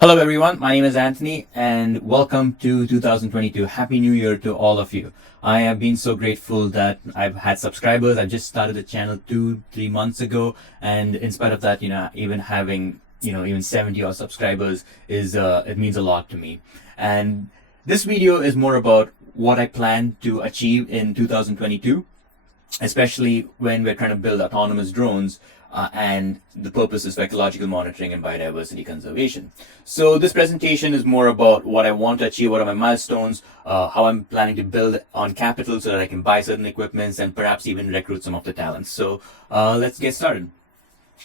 Hello everyone, my name is Anthony and welcome to 2022. Happy New Year to all of you. I have been so grateful that I've had subscribers. I just started the channel 3 months ago, and in spite of that, even having, even 70 odd subscribers it means a lot to me. And this video is more about what I plan to achieve in 2022, especially when we're trying to build autonomous drones, and the purpose is for ecological monitoring and biodiversity conservation. So this presentation is more about what I want to achieve, what are my milestones, how I'm planning to build on capital so that I can buy certain equipments and perhaps even recruit some of the talents. So let's get started.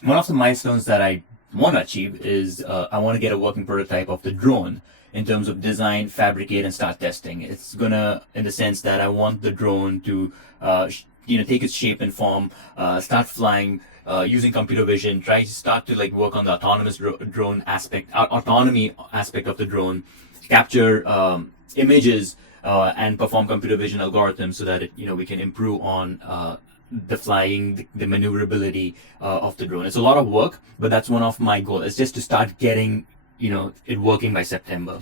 One of the milestones that I want to achieve is I want to get a working prototype of the drone in terms of design, fabricate, and start testing. It's gonna, in the sense that I want the drone to take its shape and form, start flying, using computer vision, try to start to work on the autonomous drone aspect, autonomy aspect of the drone, capture images and perform computer vision algorithms so that we can improve on the flying, the maneuverability of the drone. It's a lot of work, but that's one of my goals. It's just to start getting it working by September.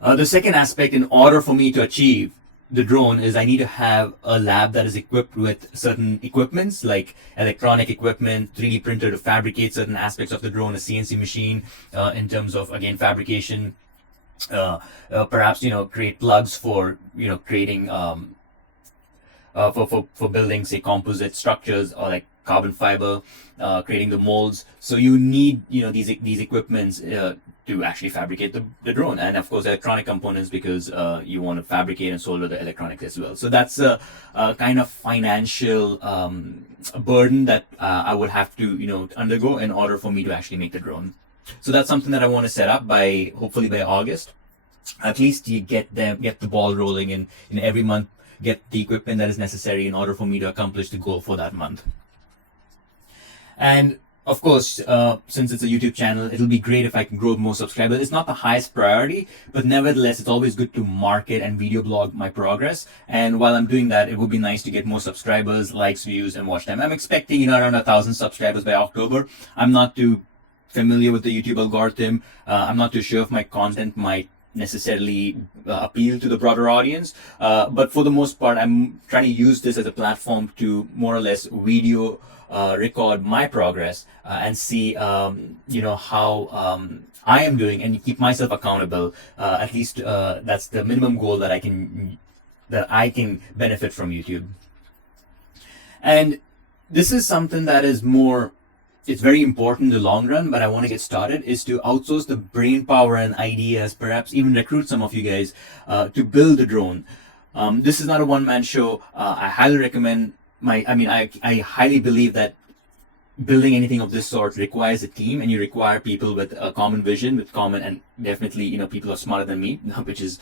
The second aspect, in order for me to achieve the drone, is I need to have a lab that is equipped with certain equipments like electronic equipment, 3D printer to fabricate certain aspects of the drone, a CNC machine in terms of, again, fabrication, perhaps create plugs for creating for building, say, composite structures, or like carbon fiber, creating the molds. So you need these equipments to actually fabricate the drone, and of course electronic components, because you want to fabricate and solder the electronics as well. So that's a kind of financial burden that I would have to undergo in order for me to actually make the drone. So that's something that I want to set up by, hopefully by August. At least you get the ball rolling, and every month get the equipment that is necessary in order for me to accomplish the goal for that month. And of course, since it's a YouTube channel, it'll be great if I can grow more subscribers. It's not the highest priority, but nevertheless, it's always good to market and video blog my progress. And while I'm doing that, it would be nice to get more subscribers, likes, views, and watch time. I'm expecting, around 1,000 subscribers by October. I'm not too familiar with the YouTube algorithm. I'm not too sure if my content might necessarily appeal to the broader audience. But for the most part, I'm trying to use this as a platform to more or less video record my progress and see how I am doing, and keep myself accountable. At least that's the minimum goal that I can benefit from YouTube. And this is something that is more, it's very important in the long run, but I want to get started, is to outsource the brain power and ideas, perhaps even recruit some of you guys to build the drone. This is not a one-man show. I highly recommend I highly believe that building anything of this sort requires a team, and you require people with a common vision, with common, and definitely people who are smarter than me, which is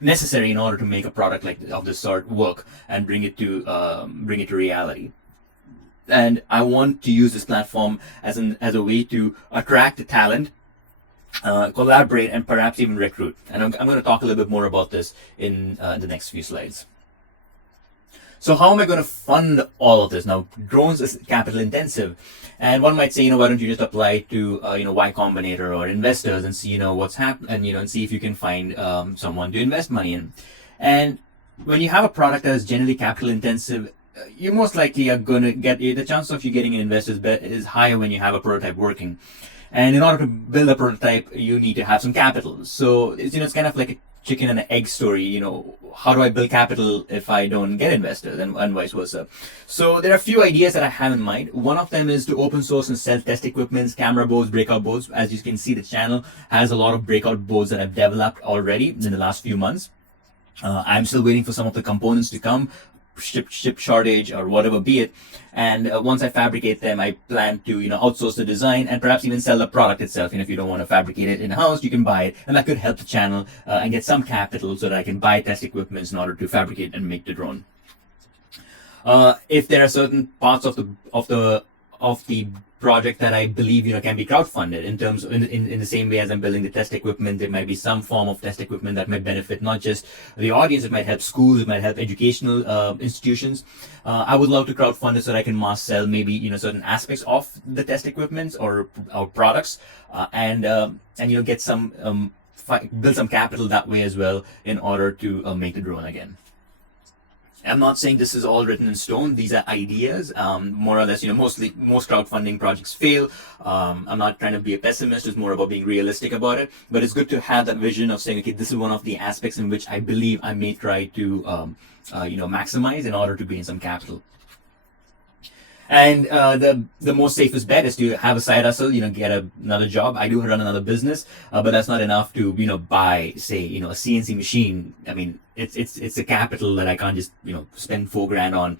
necessary in order to make a product of this sort work and bring it to reality. And I want to use this platform as a way to attract the talent, collaborate, and perhaps even recruit. And I'm going to talk a little bit more about this in the next few slides. So how am I going to fund all of this? Now, drones is capital intensive, and one might say, why don't you just apply to Y Combinator or investors and see what's happening, and see if you can find someone to invest money in. And when you have a product that is generally capital intensive, you most likely are going to get, the chance of you getting an investor is higher when you have a prototype working. And in order to build a prototype, you need to have some capital. So it's kind of like a chicken and an egg story. How do I build capital if I don't get investors, and vice versa? So there are a few ideas that I have in mind. One of them is to open source and sell test equipments, camera boards, breakout boards. As you can see, the channel has a lot of breakout boards that I've developed already in the last few months. I'm still waiting for some of the components to come, chip shortage or whatever be it, and once I fabricate them, I plan to outsource the design and perhaps even sell the product itself. If you don't want to fabricate it in-house, you can buy it, and that could help the channel and get some capital so that I can buy test equipments in order to fabricate and make the drone. If there are certain parts of the of the project that I believe can be crowdfunded in terms in the same way as I'm building the test equipment. There might be some form of test equipment that might benefit not just the audience. It might help schools. It might help educational institutions. I would love to crowdfund it so that I can mass sell maybe certain aspects of the test equipment or products, and get some build some capital that way as well in order to make the drone again. I'm not saying this is all written in stone. These are ideas, more or less. Most crowdfunding projects fail. I'm not trying to be a pessimist. It's more about being realistic about it. But it's good to have that vision of saying, okay, this is one of the aspects in which I believe I may try to, maximize in order to gain some capital. And the most safest bet is to have a side hustle, get another job. I do run another business, but that's not enough to, buy, say, a CNC machine. I mean, it's a capital that I can't just, spend $4,000 on.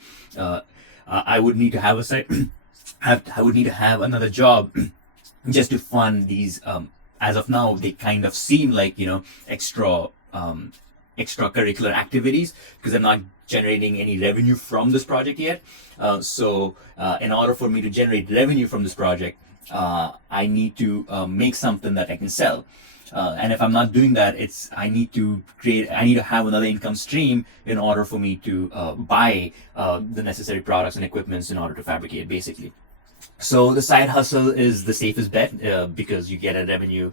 I would need to have a side, I would need to have another job just to fund these. As of now, they kind of seem like, extracurricular activities because I'm not generating any revenue from this project yet. So in order for me to generate revenue from this project, I need to make something that I can sell. And if I'm not doing that, I need to have another income stream in order for me to buy the necessary products and equipments in order to fabricate, basically. So the side hustle is the safest bet because you get a revenue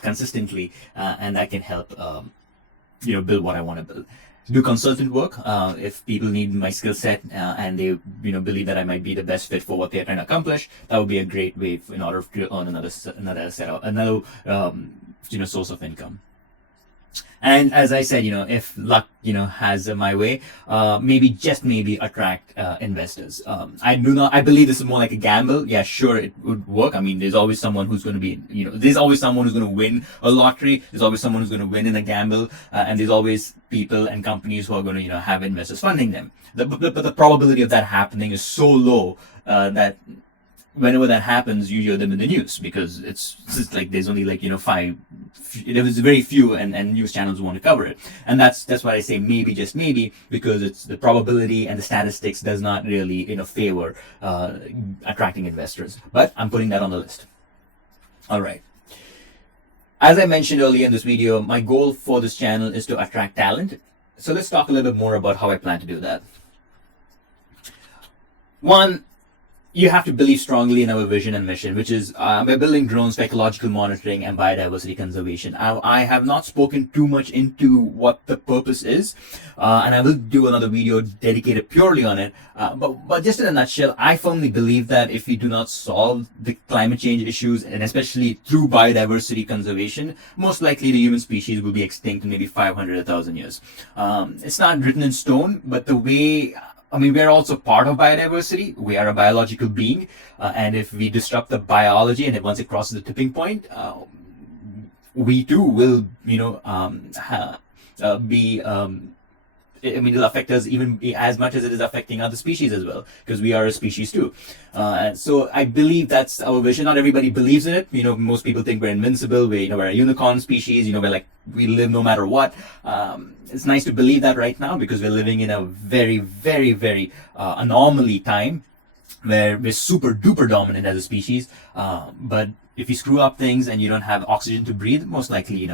consistently, and that can help build what I want to build. Do consultant work if people need my skill set and they believe that I might be the best fit for what they're trying to accomplish. That would be a great way in order to earn another source of income. And as I said, if luck, has my way, maybe attract investors. I believe this is more like a gamble. Yeah, sure, it would work. I mean, there's always someone who's going to be, there's always someone who's going to win a lottery. There's always someone who's going to win in a gamble. And there's always people and companies who are going to, have investors funding them. But the probability of that happening is so low that whenever that happens, you hear them in the news because it's like there's only like five. There was very few, and news channels want to cover it, and that's why I say maybe, just maybe, because it's the probability and the statistics does not really favor attracting investors. But I'm putting that on the list. All right. As I mentioned earlier in this video, my goal for this channel is to attract talent. So let's talk a little bit more about how I plan to do that. One, you have to believe strongly in our vision and mission, which is we're building drones for ecological monitoring and biodiversity conservation. I have not spoken too much into what the purpose is, and I will do another video dedicated purely on it. But just in a nutshell, I firmly believe that if we do not solve the climate change issues, and especially through biodiversity conservation, most likely the human species will be extinct in maybe 500, 1,000 years. It's not written in stone, but the way... we're also part of biodiversity. We are a biological being, and if we disrupt the biology, and once it crosses the tipping point, we too will, it'll affect us even as much as it is affecting other species as well, because we are a species too. So I believe that's our vision. Not everybody believes in it. Most people think we're invincible. We're a unicorn species. We live no matter what. It's nice to believe that right now because we're living in a very, very, very anomaly time where we're super duper dominant as a species. But if you screw up things and you don't have oxygen to breathe, most likely,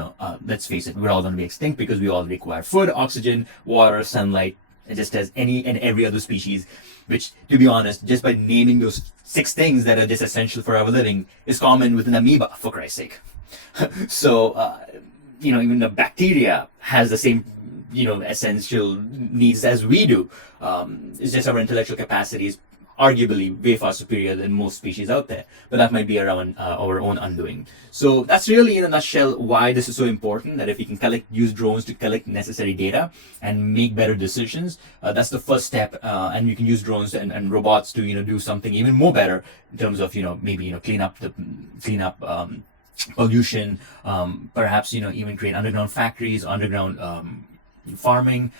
let's face it, we're all going to be extinct because we all require food, oxygen, water, sunlight, just as any and every other species, which, to be honest, just by naming those 6 things that are just essential for our living is common with an amoeba, for Christ's sake. So, even the bacteria has the same, essential needs as we do. It's just our intellectual capacities arguably way far superior than most species out there, but that might be around our own undoing. So that's really in a nutshell why this is so important, that if we can use drones to collect necessary data and make better decisions, that's the first step, and you can use drones and robots to do something even more better in terms of maybe clean up pollution, perhaps even create underground factories, underground farming.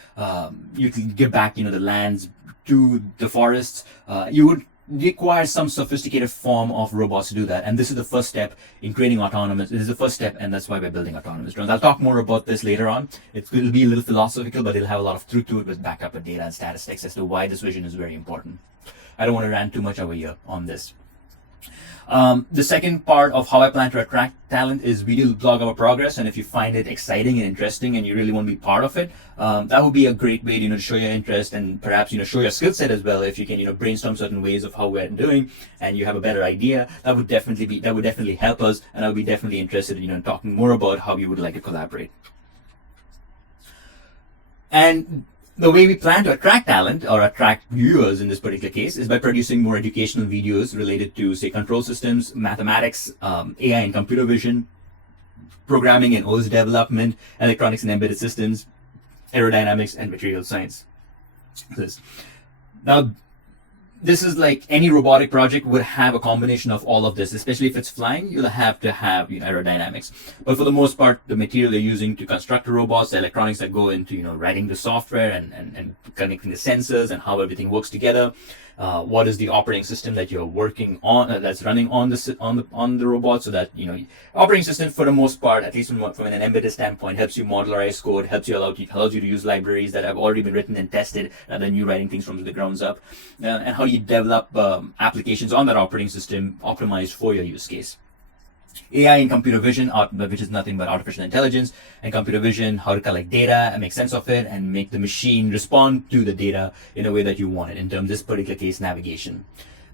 You can give back the lands to the forests. You would requires some sophisticated form of robots to do that. And this is the first step in creating autonomous. This is the first step, and that's why we're building autonomous drones. I'll talk more about this later on. It will be a little philosophical, but it'll have a lot of truth to it with backed up with data and statistics as to why this vision is very important. I don't want to rant too much over here on this. The second part of how I plan to attract talent is we do blog our progress, and if you find it exciting and interesting and you really want to be part of it, that would be a great way to show your interest and perhaps show your skill set as well. If you can brainstorm certain ways of how we're doing and you have a better idea, that would definitely help us, and I would be definitely interested in talking more about how you would like to collaborate. And the way we plan to attract talent or attract viewers in this particular case is by producing more educational videos related to, say, control systems, mathematics, AI and computer vision, programming and OS development, electronics and embedded systems, aerodynamics, and material science. Now, this is like any robotic project would have a combination of all of this, especially if it's flying. You'll have to have aerodynamics, but for the most part, the material you're using to construct the robots, the electronics that go into writing the software and connecting the sensors and how everything works together. What is the operating system that you're working on that's running on the robot, so that operating system for the most part, at least from an embedded standpoint, helps you modularize code, allows you to use libraries that have already been written and tested rather than you writing things from the ground up, and how you develop applications on that operating system optimized for your use case. AI and computer vision, which is nothing but artificial intelligence and computer vision, how to collect data and make sense of it and make the machine respond to the data in a way that you want it, in terms of this particular case, navigation.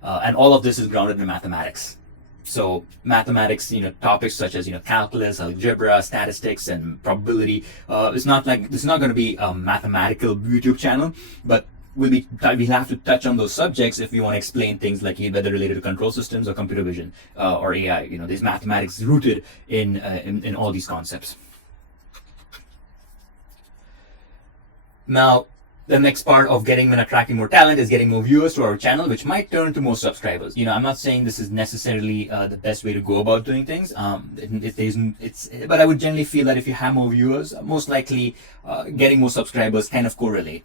And all of this is grounded in mathematics. So mathematics, topics such as calculus, algebra, statistics, and probability. It's not going to be a mathematical YouTube channel, but we'll have to touch on those subjects if we want to explain things like whether related to control systems or computer vision or AI. There's mathematics rooted in all these concepts. Now, the next part of getting and attracting more talent is getting more viewers to our channel, which might turn to more subscribers. I'm not saying this is necessarily the best way to go about doing things. But I would generally feel that if you have more viewers, most likely getting more subscribers kind of correlate.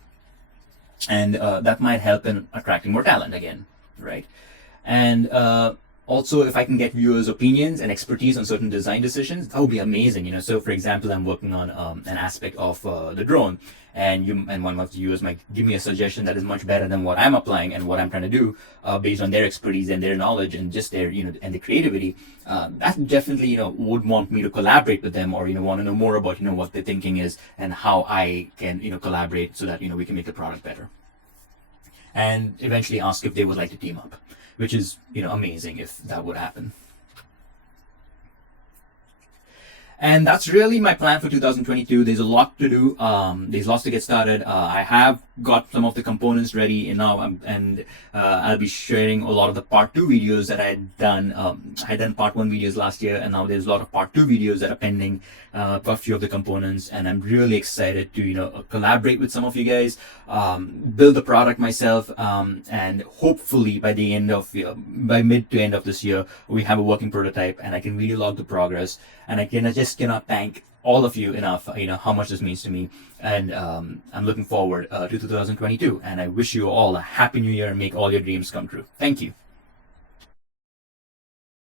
And that might help in attracting more talent again, right? And also, if I can get viewers' opinions and expertise on certain design decisions, that would be amazing. So for example, I'm working on an aspect of the drone, and one of the viewers might give me a suggestion that is much better than what I'm applying and what I'm trying to do, based on their expertise and their knowledge and just their and the creativity. That definitely would want me to collaborate with them, or want to know more about what their thinking is and how I can collaborate so that we can make the product better, and eventually ask if they would like to team up, which is amazing if that would happen. And that's really my plan for 2022. There's a lot to do. There's lots to get started. I have got some of the components ready now, and I'll be sharing a lot of the part 2 videos that I had done. I had done part 1 videos last year, and now there's a lot of part 2 videos that are pending for a few of the components. And I'm really excited to collaborate with some of you guys, build the product myself, and hopefully by mid to end of this year, we have a working prototype, and I can really log the progress. And I just cannot thank all of you enough, how much this means to me. And I'm looking forward to 2022. And I wish you all a happy new year and make all your dreams come true. Thank you.